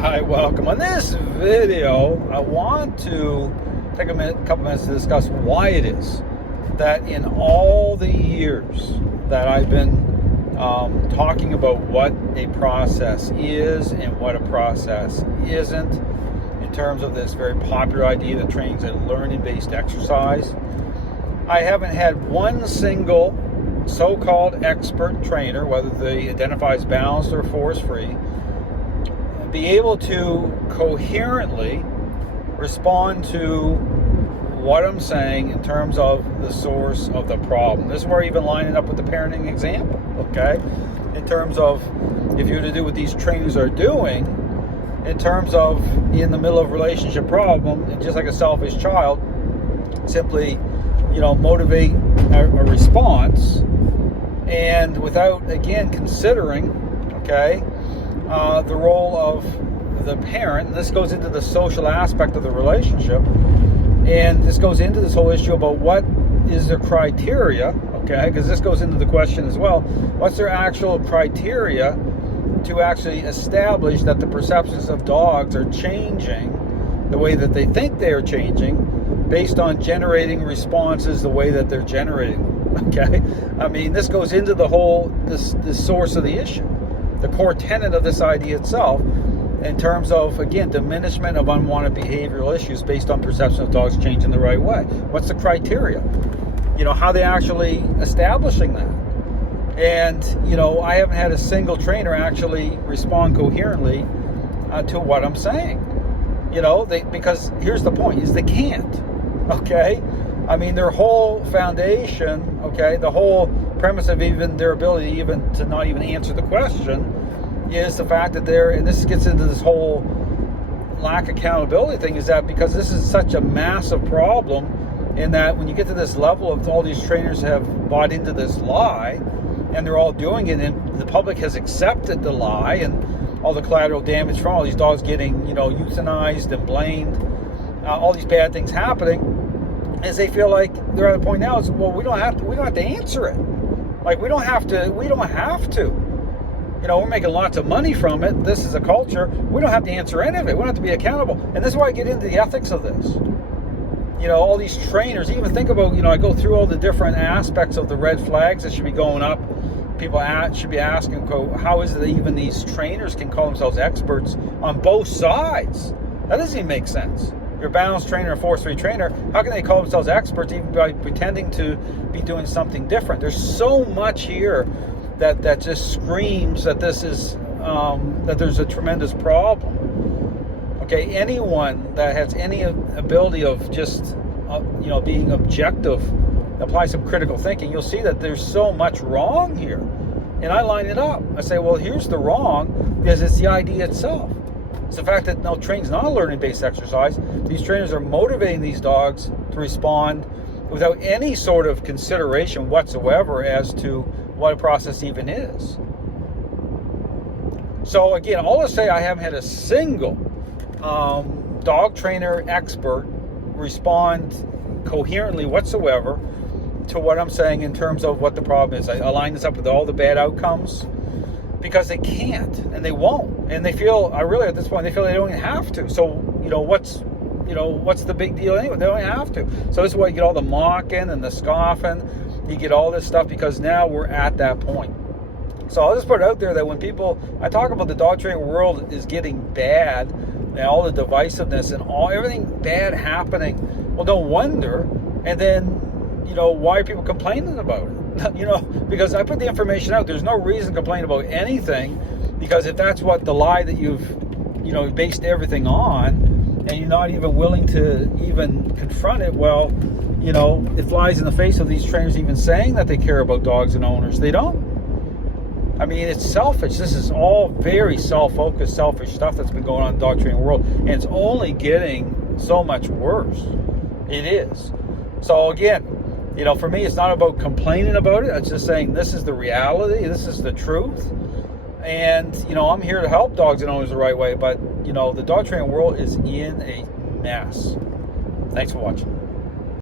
Hi, welcome. On this video, I want to take a couple minutes to discuss why it is that in all the years that I've been talking about what a process is and what a process isn't, in terms of this very popular idea that training's a learning-based exercise, I haven't had one single so-called expert trainer, whether they identify as balanced or force-free, be able to coherently respond to what I'm saying in terms of the source of the problem. This is where I even line it up with the parenting example, okay? In terms of if you were to do what these trainers are doing, in terms of in the middle of a relationship problem, and just like a selfish child, simply, motivate a response, and without, again, considering, okay, the role of the parent. And this goes into the social aspect of the relationship, and this goes into this whole issue about what is their criteria, okay, because this goes into the question as well, what's their actual criteria to actually establish that the perceptions of dogs are changing the way that they think they are changing based on generating responses the way that they're generating, okay? I mean, this goes into the whole, this source of the issue, the core tenet of this idea itself, in terms of, again, diminishment of unwanted behavioral issues based on perception of dogs changing the right way. What's the criteria? How they actually establishing that? And, I haven't had a single trainer actually respond coherently to what I'm saying. Because here's the point, is they can't, okay? I mean, their whole foundation, okay, the whole premise of even their ability even to not even answer the question is the fact that and this gets into this whole lack of accountability thing, is that because this is such a massive problem, in that when you get to this level of all these trainers have bought into this lie, and they're all doing it, and the public has accepted the lie, and all the collateral damage from all these dogs getting, euthanized and blamed, all these bad things happening, is they feel like they're at a point now is, well, we don't have to answer it. Like, we don't have to. We're making lots of money from it. This is a culture. We don't have to answer any of it. We don't have to be accountable. And this is why I get into the ethics of this. All these trainers, even think about, I go through all the different aspects of the red flags that should be going up. People should be asking, how is it that even these trainers can call themselves experts on both sides? That doesn't even make sense. You're a balanced trainer, a force-free trainer. How can they call themselves experts even by pretending to be doing something different? There's so much here that just screams that this is that there's a tremendous problem. Okay, anyone that has any ability of just being objective, apply some critical thinking, you'll see that there's so much wrong here. And I line it up. I say, well, here's the wrong, because it's the idea itself. It's the fact that training's not a learning-based exercise. These trainers are motivating these dogs to respond without any sort of consideration whatsoever as to what a process even is. So again, all to say, I haven't had a single dog trainer expert respond coherently whatsoever to what I'm saying in terms of what the problem is. I line this up with all the bad outcomes, because they can't and they won't, and they feel, at this point, they feel they don't even have to. So what's the big deal anyway? They don't even have to. So this is why you get all the mocking and the scoffing. You get all this stuff because now we're at that point. So I'll just put it out there that when I talk about the dog training world is getting bad, and all the divisiveness and everything bad happening, well, no wonder. And then, why are people complaining about it? Because I put the information out. There's no reason to complain about anything, because if that's what the lie that you've based everything on, and you're not even willing to even confront it, well, it flies in the face of these trainers even saying that they care about dogs and owners. They don't. I mean, it's selfish. This is all very self-focused, selfish stuff that's been going on in the dog training world, and it's only getting so much worse. It is. So again, for me, it's not about complaining about it. It's just saying this is the reality. This is the truth. And, I'm here to help dogs and owners the right way, but, the dog training world is in a mess. Thanks for watching.